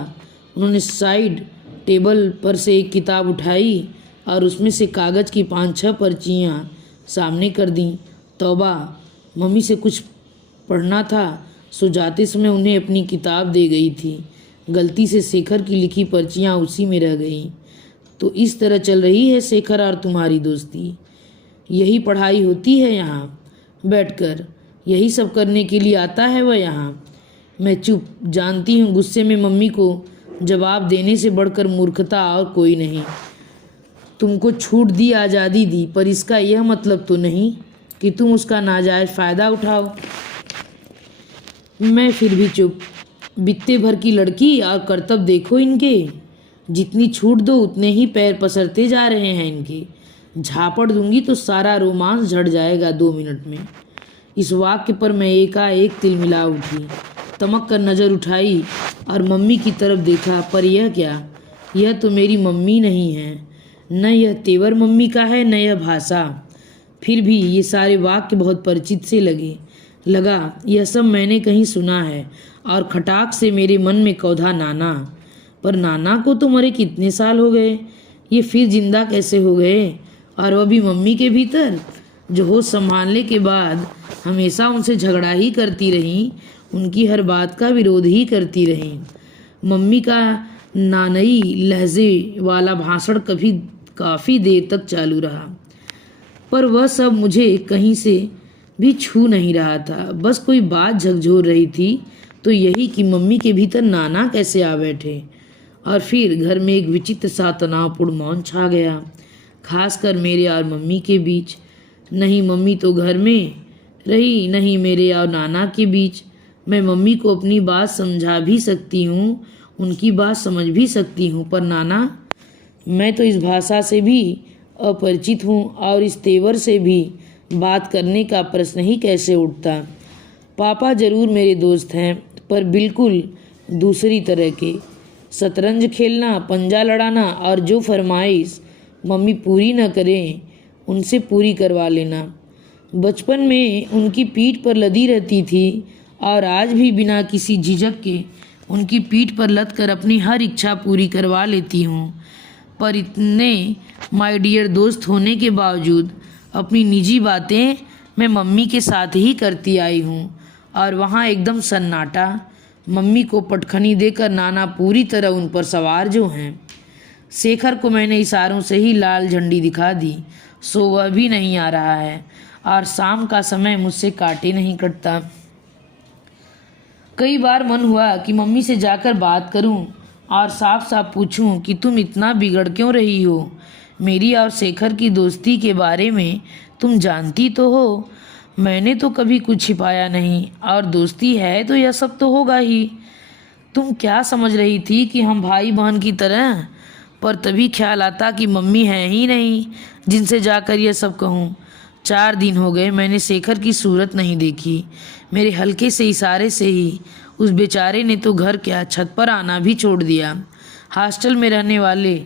उन्होंने साइड टेबल पर से एक किताब उठाई और उसमें से कागज़ की 5-6 पर्चियाँ सामने कर दी। तौबा, मम्मी से कुछ पढ़ना था, सो जाते समय उन्हें अपनी किताब दे गई थी। गलती से शेखर की लिखी पर्चियाँ उसी में रह गईं। तो इस तरह चल रही है शेखर और तुम्हारी दोस्ती? यही पढ़ाई होती है यहाँ बैठकर? यही सब करने के लिए आता है वह यहाँ? मैं चुप। जानती हूँ गुस्से में मम्मी को जवाब देने से बढ़कर मूर्खता और कोई नहीं। तुमको छूट दी, आज़ादी दी, पर इसका यह मतलब तो नहीं कि तुम उसका नाजायज़ फ़ायदा उठाओ। मैं फिर भी चुप। बित्ते भर की लड़की और करतब देखो इनके। जितनी छूट दो उतने ही पैर पसरते जा रहे हैं इनके। झापड़ दूंगी तो सारा रोमांस झड़ जाएगा 2 मिनट में। इस वाक्य पर मैं एकाएक तिलमिला उठी, तमक कर नज़र उठाई और मम्मी की तरफ देखा। पर यह क्या? यह तो मेरी मम्मी नहीं है। न यह तेवर मम्मी का है, न यह भाषा। फिर भी ये सारे वाक्य बहुत परिचित से लगा यह सब मैंने कहीं सुना है। और खटाक से मेरे मन में कौधा नाना। पर नाना को तो मरे कितने साल हो गए, ये फिर जिंदा कैसे हो गए? और वह भी मम्मी के भीतर, जो होश संभालने के बाद हमेशा उनसे झगड़ा ही करती रहीं, उनकी हर बात का विरोध ही करती रहीं। मम्मी का नानई लहजे वाला भाषण काफ़ी देर तक चालू रहा, पर वह सब मुझे कहीं से भी छू नहीं रहा था। बस कोई बात झकझोर रही थी, तो यही कि मम्मी के भीतर नाना कैसे आ बैठे। और फिर घर में एक विचित्र सा तनावपूर्ण मौन छा गया, खासकर मेरे और मम्मी के बीच। नहीं मम्मी तो घर में रही, नहीं मेरे और नाना के बीच। मैं मम्मी को अपनी बात समझा भी सकती हूँ, उनकी बात समझ भी सकती हूँ, पर नाना, मैं तो इस भाषा से भी अपरिचित हूँ और इस तेवर से भी बात करने का प्रश्न ही कैसे उठता। पापा जरूर मेरे दोस्त हैं, पर बिल्कुल दूसरी तरह के। शतरंज खेलना, पंजा लड़ाना और जो फरमाइश मम्मी पूरी न करें उनसे पूरी करवा लेना। बचपन में उनकी पीठ पर लदी रहती थी और आज भी बिना किसी झिझक के उनकी पीठ पर लद कर अपनी हर इच्छा पूरी करवा लेती हूँ। पर इतने माय डियर दोस्त होने के बावजूद अपनी निजी बातें मैं मम्मी के साथ ही करती आई हूँ। और वहाँ एकदम सन्नाटा। मम्मी को पटखनी देकर नाना पूरी तरह उन पर सवार जो हैं। शेखर को मैंने इशारों से ही लाल झंडी दिखा दी, सो वह भी नहीं आ रहा है और शाम का समय मुझसे काटे नहीं कटता। कई बार मन हुआ कि मम्मी से जाकर बात करूं और साफ साफ पूछूं कि तुम इतना बिगड़ क्यों रही हो। मेरी और शेखर की दोस्ती के बारे में तुम जानती तो हो, मैंने तो कभी कुछ छिपाया नहीं, और दोस्ती है तो यह सब तो होगा ही। तुम क्या समझ रही थी कि हम भाई बहन की तरह? पर तभी ख्याल आता कि मम्मी है ही नहीं जिनसे जाकर यह सब कहूँ। 4 दिन हो गए मैंने शेखर की सूरत नहीं देखी। मेरे हल्के से इशारे से ही उस बेचारे ने तो घर क्या छत पर आना भी छोड़ दिया। हॉस्टल में रहने वाले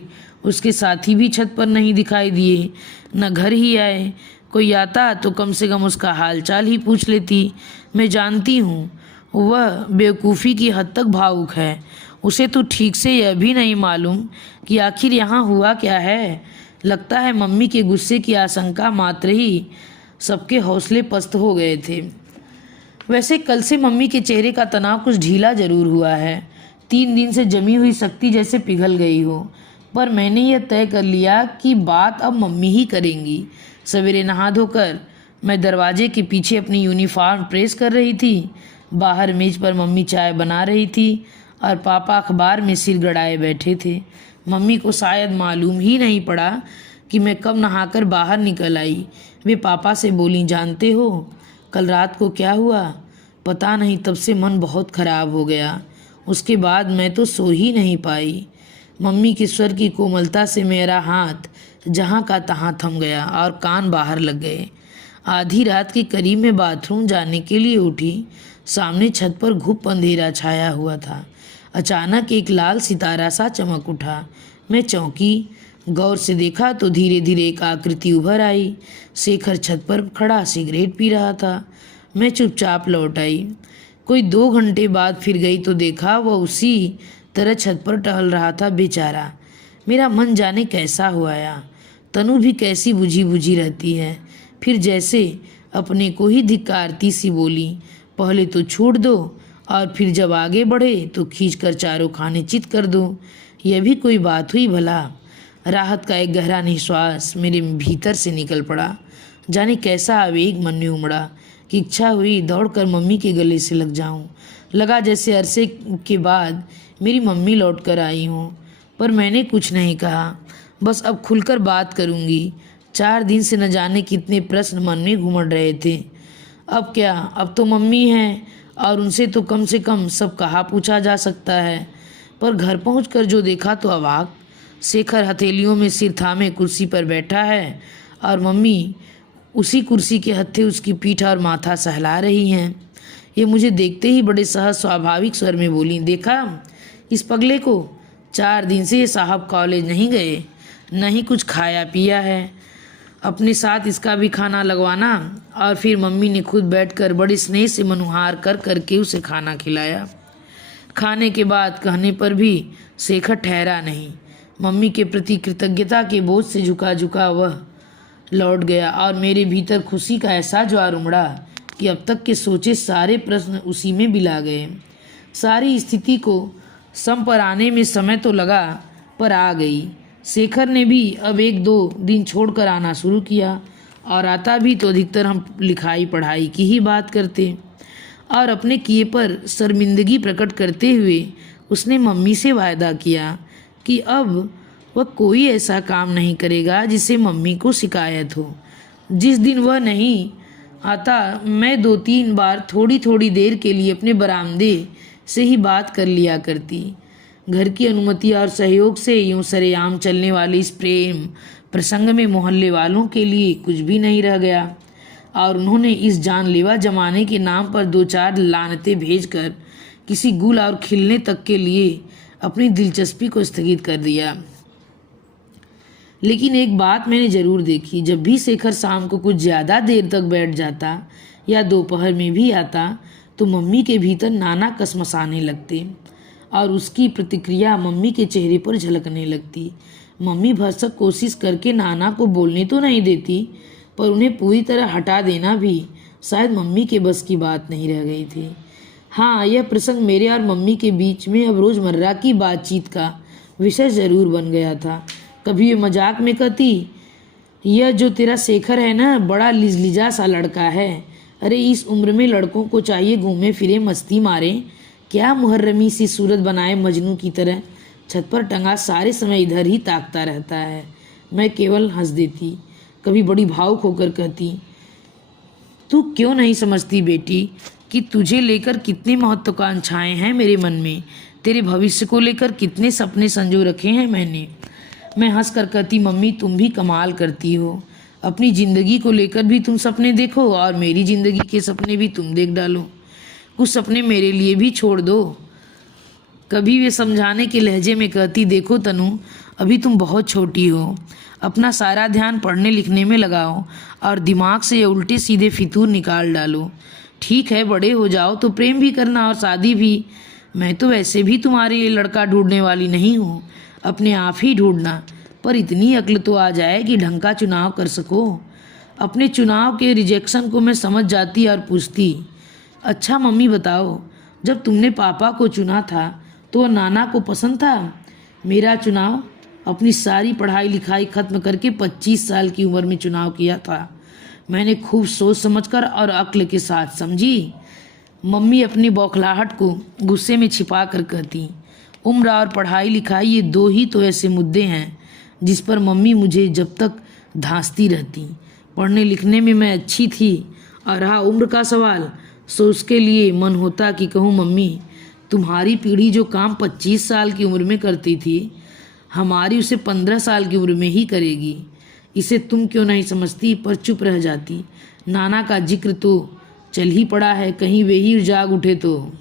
उसके साथी भी छत पर नहीं दिखाई दिए, न घर ही आए। कोई आता तो कम से कम उसका हालचाल ही पूछ लेती। मैं जानती हूँ वह बेवकूफ़ी की हद तक भावुक है। उसे तो ठीक से यह भी नहीं मालूम कि आखिर यहाँ हुआ क्या है। लगता है मम्मी के गुस्से की आशंका मात्र ही सबके हौसले पस्त हो गए थे। वैसे कल से मम्मी के चेहरे का तनाव कुछ ढीला जरूर हुआ है। 3 दिन से जमी हुई शक्ति जैसे पिघल गई हो। पर मैंने यह तय कर लिया कि बात अब मम्मी ही करेंगी। सवेरे नहा धोकर मैं दरवाजे के पीछे अपनी यूनिफॉर्म प्रेस कर रही थी। बाहर मेज पर मम्मी चाय बना रही थी और पापा अखबार में सिर गड़ाए बैठे थे। मम्मी को शायद मालूम ही नहीं पड़ा कि मैं कब नहाकर बाहर निकल आई। वे पापा से बोली, जानते हो कल रात को क्या हुआ? पता नहीं, तब से मन बहुत ख़राब हो गया। उसके बाद मैं तो सो ही नहीं पाई। मम्मी के स्वर की कोमलता से मेरा हाथ जहाँ का तहाँ थम गया और कान बाहर लग गए। आधी रात के करीब में बाथरूम जाने के लिए उठी। सामने छत पर घुप अंधेरा छाया हुआ था। अचानक एक लाल सितारा सा चमक उठा। मैं चौंकी, गौर से देखा तो धीरे धीरे एक आकृति उभर आई। शेखर छत पर खड़ा सिगरेट पी रहा था। मैं चुपचाप लौट आई। कोई 2 घंटे बाद फिर गई तो देखा वह उसी तरह छत पर टहल रहा था बेचारा। मेरा मन जाने कैसा हुआ या तनु भी कैसी बुझी बुझी रहती है। फिर जैसे अपने को ही धिक्कारती सी बोली, पहले तो छूट दो और फिर जब आगे बढ़े तो खींचकर चारों खाने चित कर दो। यह भी कोई बात हुई भला। राहत का एक गहरा निश्वास मेरे भीतर से निकल पड़ा। जाने कैसा आवेग मन में उमड़ा कि इच्छा हुई दौड़कर मम्मी के गले से लग जाऊं। लगा जैसे अरसे के बाद मेरी मम्मी लौट कर आई हों। पर मैंने कुछ नहीं कहा, बस अब खुलकर बात करूंगी। 4 दिन से न जाने कितने प्रश्न मन में घुमड़ रहे थे। अब क्या, अब तो मम्मी हैं और उनसे तो कम से कम सब कहा पूछा जा सकता है। पर घर पहुंचकर जो देखा तो अवाक। शेखर हथेलियों में सिर थामे कुर्सी पर बैठा है और मम्मी उसी कुर्सी के हत्थे उसकी पीठ और माथा सहला रही हैं। ये मुझे देखते ही बड़े सहज स्वाभाविक स्वर में बोली, देखा इस पगले को, 4 दिन से ये साहब कॉलेज नहीं गए, नहीं कुछ खाया पिया है। अपने साथ इसका भी खाना लगवाना। और फिर मम्मी ने खुद बैठकर बड़े स्नेह से मनुहार कर करके उसे खाना खिलाया। खाने के बाद कहने पर भी शेखर ठहरा नहीं। मम्मी के प्रति कृतज्ञता के बोझ से झुका झुका वह लौट गया और मेरे भीतर खुशी का ऐसा ज्वार उमड़ा कि अब तक के सोचे सारे प्रश्न उसी में बिला गए। सारी स्थिति को सम पर आने में समय तो लगा, पर आ गई। शेखर ने भी अब 1-2 दिन छोड़कर आना शुरू किया और आता भी तो अधिकतर हम लिखाई पढ़ाई की ही बात करते। और अपने किए पर शर्मिंदगी प्रकट करते हुए उसने मम्मी से वायदा किया कि अब वह कोई ऐसा काम नहीं करेगा जिससे मम्मी को शिकायत हो। जिस दिन वह नहीं आता मैं 2-3 बार थोड़ी थोड़ी देर के लिए अपने बरामदे से ही बात कर लिया करती। घर की अनुमति और सहयोग से यूं सरेआम चलने वाले इस प्रेम प्रसंग में मोहल्ले वालों के लिए कुछ भी नहीं रह गया और उन्होंने इस जानलेवा जमाने के नाम पर 2-4 लानतें भेजकर किसी गुल और खिलने तक के लिए अपनी दिलचस्पी को स्थगित कर दिया। लेकिन एक बात मैंने जरूर देखी, जब भी शेखर शाम को कुछ ज़्यादा देर तक बैठ जाता या दोपहर में भी आता तो मम्मी के भीतर नाना कसमसाने लगते और उसकी प्रतिक्रिया मम्मी के चेहरे पर झलकने लगती। मम्मी भरसक कोशिश करके नाना को बोलने तो नहीं देती, पर उन्हें पूरी तरह हटा देना भी शायद मम्मी के बस की बात नहीं रह गई थी। हाँ, यह प्रसंग मेरे और मम्मी के बीच में अब रोज़मर्रा की बातचीत का विषय ज़रूर बन गया था। कभी वे मजाक में कहती, यह जो तेरा शेखर है ना, बड़ा लिजलिजा सा लड़का है। अरे इस उम्र में लड़कों को चाहिए घूमे फिरे मस्ती मारे, क्या मुहर्रमी सी सूरत बनाए मजनू की तरह छत पर टंगा सारे समय इधर ही ताकता रहता है। मैं केवल हंस देती। कभी बड़ी भावुक होकर कहती, तू क्यों नहीं समझती बेटी कि तुझे लेकर कितनी महत्वाकांक्षाएं हैं मेरे मन में, तेरे भविष्य को लेकर कितने सपने संजो रखे हैं मैंने। मैं हंस कर कहती, मम्मी तुम भी कमाल करती हो, अपनी ज़िंदगी को लेकर भी तुम सपने देखो और मेरी ज़िंदगी के सपने भी तुम देख डालो, कुछ सपने मेरे लिए भी छोड़ दो। कभी वे समझाने के लहजे में कहती, देखो तनु, अभी तुम बहुत छोटी हो, अपना सारा ध्यान पढ़ने लिखने में लगाओ और दिमाग से ये उल्टे सीधे फितूर निकाल डालो। ठीक है, बड़े हो जाओ तो प्रेम भी करना और शादी भी। मैं तो वैसे भी तुम्हारे लिए लड़का ढूंढने वाली नहीं हूँ, अपने आप ही ढूंढना, पर इतनी अक्ल तो आ जाए कि ढंग का चुनाव कर सको। अपने चुनाव के रिजेक्शन को मैं समझ जाती और पूछती, अच्छा मम्मी बताओ, जब तुमने पापा को चुना था तो वह नाना को पसंद था? मेरा चुनाव अपनी सारी पढ़ाई लिखाई खत्म करके 25 साल की उम्र में चुनाव किया था। मैंने खूब सोच समझकर और अक्ल के साथ समझी। मम्मी अपनी बौखलाहट को गुस्से में छिपा कर कहती, उम्र और पढ़ाई लिखाई ये 2 ही तो ऐसे मुद्दे हैं जिस पर मम्मी मुझे जब तक धांसती रहती। पढ़ने लिखने में मैं अच्छी थी और रहा उम्र का सवाल, सो उसके लिए मन होता कि कहूँ, मम्मी तुम्हारी पीढ़ी जो काम 25 साल की उम्र में करती थी, हमारी उसे 15 साल की उम्र में ही करेगी। इसे तुम क्यों नहीं समझती? पर चुप रह जाती। नाना का जिक्र तो चल ही पड़ा है, कहीं वे ही जाग उठे तो।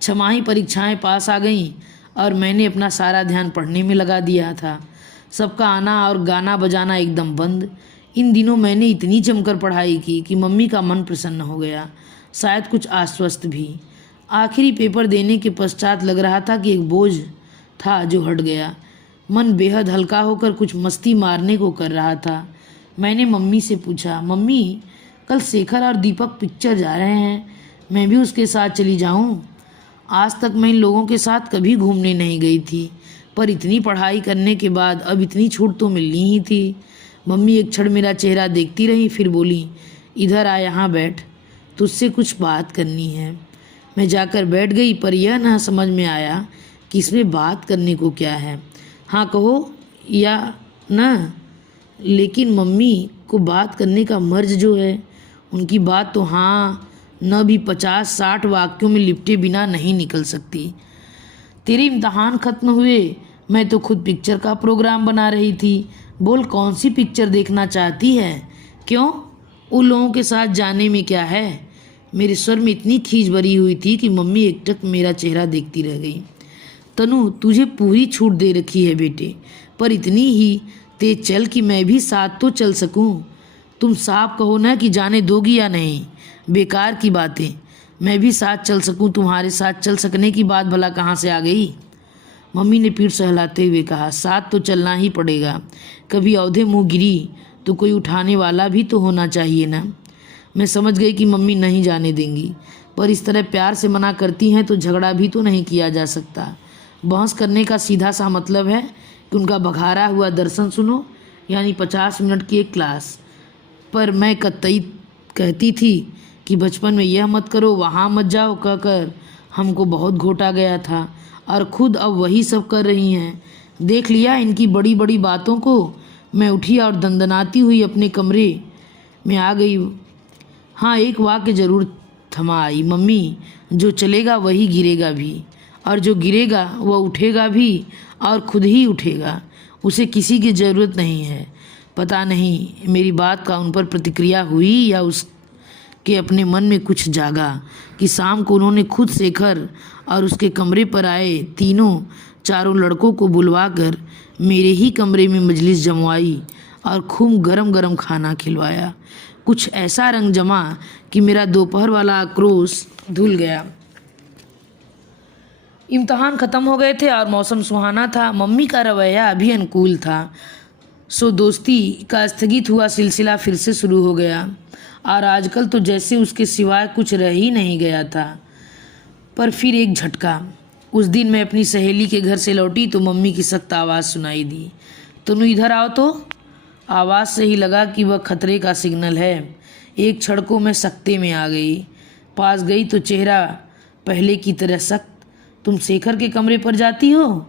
छमाही परीक्षाएं पास आ गईं और मैंने अपना सारा ध्यान पढ़ने में लगा दिया था। सबका आना और गाना बजाना एकदम बंद। इन दिनों मैंने इतनी जमकर पढ़ाई की कि मम्मी का मन प्रसन्न हो गया, शायद कुछ आश्वस्त भी। आखिरी पेपर देने के पश्चात लग रहा था कि एक बोझ था जो हट गया। मन बेहद हल्का होकर कुछ मस्ती मारने को कर रहा था। मैंने मम्मी से पूछा, मम्मी कल शेखर और दीपक पिक्चर जा रहे हैं, मैं भी उसके साथ चली जाऊं? आज तक मैं इन लोगों के साथ कभी घूमने नहीं गई थी, पर इतनी पढ़ाई करने के बाद अब इतनी छूट तो मिलनी ही थी। मम्मी एक क्षण मेरा चेहरा देखती रही, फिर बोली, इधर आ, यहाँ बैठ, तुझसे कुछ बात करनी है। मैं जाकर बैठ गई, पर यह ना समझ में आया कि इसमें बात करने को क्या है। हाँ कहो या न, लेकिन मम्मी को बात करने का मर्ज जो है, उनकी बात तो हाँ न भी 50-60 वाक्यों में लिपटे बिना नहीं निकल सकती। तेरे इम्तहान खत्म हुए, मैं तो खुद पिक्चर का प्रोग्राम बना रही थी। बोल कौन सी पिक्चर देखना चाहती है? क्यों, उन लोगों के साथ जाने में क्या है? मेरे स्वर में इतनी खींच भरी हुई थी कि मम्मी एकटक मेरा चेहरा देखती रह गई। तनु, तुझे पूरी छूट दे रखी है बेटे, पर इतनी ही तेज चल कि मैं भी साथ तो चल सकूं। तुम साफ कहो ना कि जाने दोगी या नहीं। बेकार की बातें, मैं भी साथ चल सकूं, तुम्हारे साथ चल सकने की बात भला कहाँ से आ गई? मम्मी ने पीठ सहलाते हुए कहा, साथ तो चलना ही पड़ेगा। कभी औधे मुँह गिरी तो कोई उठाने वाला भी तो होना चाहिए ना। मैं समझ गई कि मम्मी नहीं जाने देंगी, पर इस तरह प्यार से मना करती हैं तो झगड़ा भी तो नहीं किया जा सकता। बहस करने का सीधा सा मतलब है कि उनका बघारा हुआ दर्शन सुनो, यानी 50 मिनट की एक क्लास। पर मैं कतई कहती थी कि बचपन में यह मत करो, वहाँ मत जाओ कहकर हमको बहुत घोटा गया था, और खुद अब वही सब कर रही हैं। देख लिया इनकी बड़ी बड़ी बातों को। मैं उठी और दंदनाती हुई अपने कमरे में आ गई। हाँ, एक वाक्य जरूर थमा आई, मम्मी जो चलेगा वही गिरेगा भी, और जो गिरेगा वह उठेगा भी और खुद ही उठेगा, उसे किसी की ज़रूरत नहीं है। पता नहीं मेरी बात का उन पर प्रतिक्रिया हुई या उसके अपने मन में कुछ जागा कि शाम को उन्होंने खुद शेखर और उसके कमरे पर आए चारों लड़कों को बुलवाकर मेरे ही कमरे में मजलिस जमवाई और खूब गरम गरम खाना खिलवाया। कुछ ऐसा रंग जमा कि मेरा दोपहर वाला आक्रोश धुल गया। इम्तहान ख़त्म हो गए थे और मौसम सुहाना था। मम्मी का रवैया अभी अनुकूल था, सो दोस्ती का स्थगित हुआ सिलसिला फिर से शुरू हो गया, और आजकल तो जैसे उसके सिवाय कुछ रह ही नहीं गया था। पर फिर एक झटका। उस दिन मैं अपनी सहेली के घर से लौटी तो मम्मी की सख्त आवाज़ सुनाई दी, तनु इधर आओ तो। आवाज़ से ही लगा कि वह खतरे का सिग्नल है। एक क्षण को मैं सख्ते में आ गई। पास गई तो चेहरा पहले की तरह सख्त। तुम शेखर के कमरे पर जाती हो?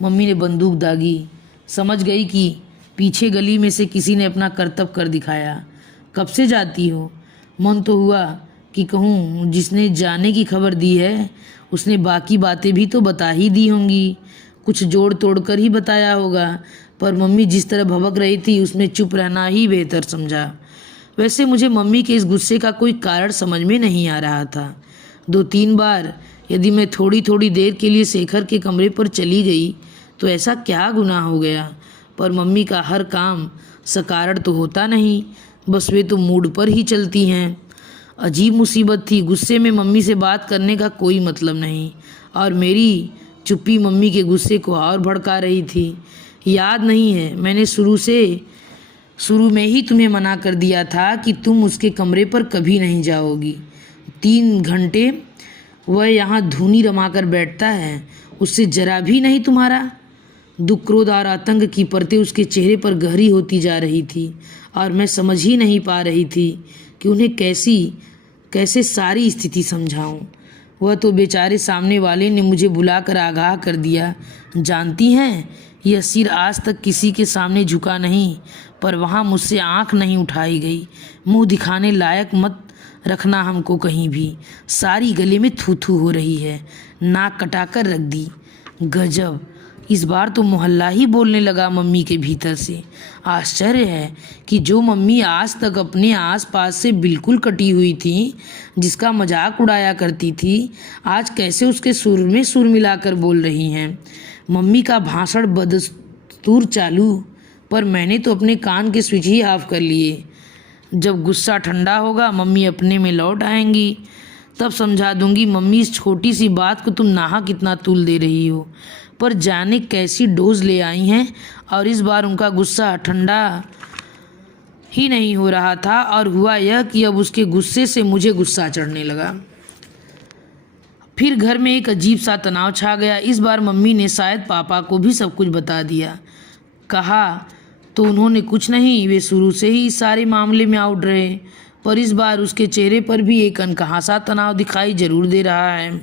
मम्मी ने बंदूक दागी। समझ गई कि पीछे गली में से किसी ने अपना करतब कर दिखाया। कब से जाती हो? मन तो हुआ कि कहूँ जिसने जाने की खबर दी है उसने बाकी बातें भी तो बता ही दी होंगी, कुछ जोड़ तोड़ कर ही बताया होगा, पर मम्मी जिस तरह भभक रही थी उसमें चुप रहना ही बेहतर समझा। वैसे मुझे मम्मी के इस गुस्से का कोई कारण समझ में नहीं आ रहा था। 2-3 बार यदि मैं थोड़ी थोड़ी देर के लिए शेखर के कमरे पर चली गई तो ऐसा क्या गुनाह हो गया, पर मम्मी का हर काम सकारण तो होता नहीं, बस वे तो मूड पर ही चलती हैं। अजीब मुसीबत थी। गुस्से में मम्मी से बात करने का कोई मतलब नहीं, और मेरी चुप्पी मम्मी के गुस्से को और भड़का रही थी। याद नहीं है मैंने शुरू में ही तुम्हें मना कर दिया था कि तुम उसके कमरे पर कभी नहीं जाओगी। 3 घंटे वह यहाँ धूनी रमाकर बैठता है, उससे जरा भी नहीं तुम्हारा? दुख, क्रोध और आतंक की परतें उसके चेहरे पर गहरी होती जा रही थी, और मैं समझ ही नहीं पा रही थी कि उन्हें कैसे सारी स्थिति समझाऊं। वह तो बेचारे सामने वाले ने मुझे बुलाकर आगाह कर दिया, जानती हैं यह सिर आज तक किसी के सामने झुका नहीं, पर वहाँ मुझसे आंख नहीं उठाई गई। मुंह दिखाने लायक मत रखना हमको कहीं भी। सारी गले में थू थू हो रही है, नाक कटाकर रख दी। गजब, इस बार तो मोहल्ला ही बोलने लगा मम्मी के भीतर से। आश्चर्य है कि जो मम्मी आज तक अपने आसपास से बिल्कुल कटी हुई थी, जिसका मजाक उड़ाया करती थी, आज कैसे उसके सुर में सुर मिलाकर बोल रही हैं। मम्मी का भाषण बदस्तूर चालू, पर मैंने तो अपने कान के स्विच ही ऑफ कर लिए। जब गुस्सा ठंडा होगा, मम्मी अपने में लौट आएंगी, तब समझा दूंगी, मम्मी इस छोटी सी बात को तुम नाहक कितना तूल दे रही हो। पर जाने कैसी डोज ले आई हैं, और इस बार उनका गुस्सा ठंडा ही नहीं हो रहा था, और हुआ यह कि अब उसके गुस्से से मुझे गुस्सा चढ़ने लगा। फिर घर में एक अजीब सा तनाव छा गया। इस बार मम्मी ने शायद पापा को भी सब कुछ बता दिया। कहा तो उन्होंने कुछ नहीं, वे शुरू से ही इस सारे मामले में आउट रहे, पर इस बार उसके चेहरे पर भी एक अनकहा सा तनाव दिखाई जरूर दे रहा है।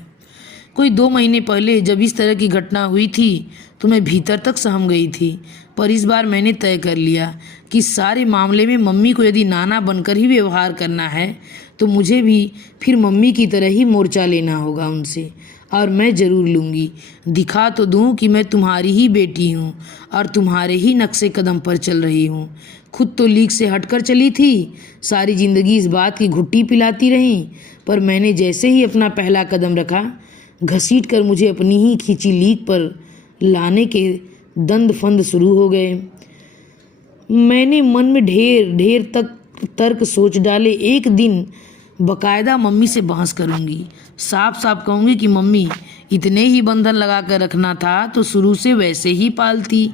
कोई 2 महीने पहले जब इस तरह की घटना हुई थी तो मैं भीतर तक सहम गई थी, पर इस बार मैंने तय कर लिया कि इस सारे मामले में मम्मी को यदि नाना बनकर ही व्यवहार करना है तो मुझे भी फिर मम्मी की तरह ही मोर्चा लेना होगा उनसे, और मैं ज़रूर लूँगी। दिखा तो दूँ कि मैं तुम्हारी ही बेटी हूँ और तुम्हारे ही नक्शे कदम पर चल रही हूँ। खुद तो लीक से हटकर चली थी, सारी ज़िंदगी इस बात की घुट्टी पिलाती रही, पर मैंने जैसे ही अपना पहला कदम रखा, घसीट कर मुझे अपनी ही खींची लीक पर लाने के दंड फंद शुरू हो गए। मैंने मन में ढेर तक तर्क सोच डाले। एक दिन बकायदा मम्मी से बहस करूंगी, साफ साफ कहूंगी कि मम्मी, इतने ही बंधन लगा कर रखना था तो शुरू से वैसे ही पालती,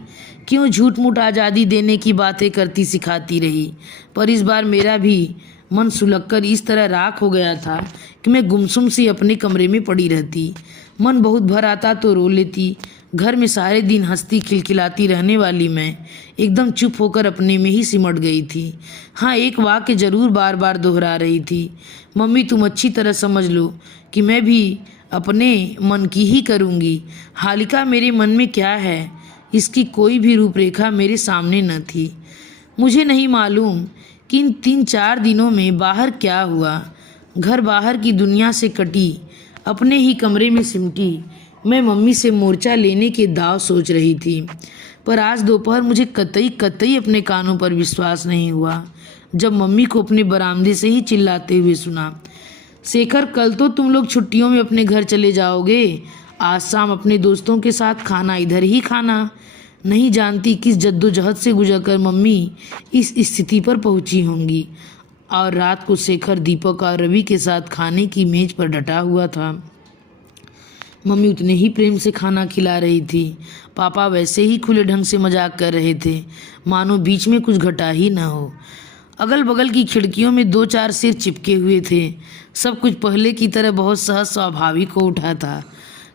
क्यों झूठ मूठ आज़ादी देने की बातें करती सिखाती रही। पर इस बार मेरा भी मन सुलगकर इस तरह राख हो गया था कि मैं गुमसुम सी अपने कमरे में पड़ी रहती। मन बहुत भर आता तो रो लेती। घर में सारे दिन हंसती खिलखिलाती रहने वाली मैं एकदम चुप होकर अपने में ही सिमट गई थी। हाँ, एक वाक्य जरूर बार बार दोहरा रही थी, मम्मी तुम अच्छी तरह समझ लो कि मैं भी अपने मन की ही करूँगी। हालिका मेरे मन में क्या है, इसकी कोई भी रूपरेखा मेरे सामने न थी। मुझे नहीं मालूम कि इन 3-4 दिनों में बाहर क्या हुआ। घर बाहर की दुनिया से कटी, अपने ही कमरे में सिमटी मैं मम्मी से मोर्चा लेने के दाव सोच रही थी। पर आज दोपहर मुझे कतई अपने कानों पर विश्वास नहीं हुआ जब मम्मी को अपने बरामदे से ही चिल्लाते हुए सुना, शेखर कल तो तुम लोग छुट्टियों में अपने घर चले जाओगे, आज शाम अपने दोस्तों के साथ खाना इधर ही खाना। नहीं जानती किस जद्दोजहद से गुजरकर मम्मी इस स्थिति पर पहुंची होंगी। और रात को शेखर दीपक और रवि के साथ खाने की मेज पर डटा हुआ था। मम्मी उतने ही प्रेम से खाना खिला रही थी। पापा वैसे ही खुले ढंग से मजाक कर रहे थे, मानो बीच में कुछ घटा ही ना हो। अगल बगल की खिड़कियों में 2-4 सिर चिपके हुए थे। सब कुछ पहले की तरह बहुत सहज स्वाभाविक हो उठा था।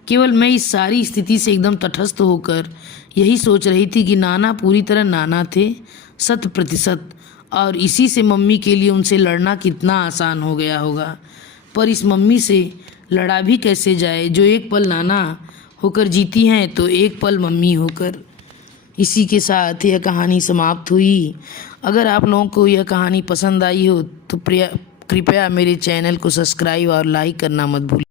केवल मैं इस सारी स्थिति से एकदम तटस्थ होकर यही सोच रही थी कि नाना पूरी तरह नाना थे, 100%, और इसी से मम्मी के लिए उनसे लड़ना कितना आसान हो गया होगा। पर इस मम्मी से लड़ा भी कैसे जाए जो एक पल नाना होकर जीती हैं तो एक पल मम्मी होकर। इसी के साथ यह कहानी समाप्त हुई। अगर आप लोगों को यह कहानी पसंद आई हो तो कृपया मेरे चैनल को सब्सक्राइब और लाइक करना मत भूलिए।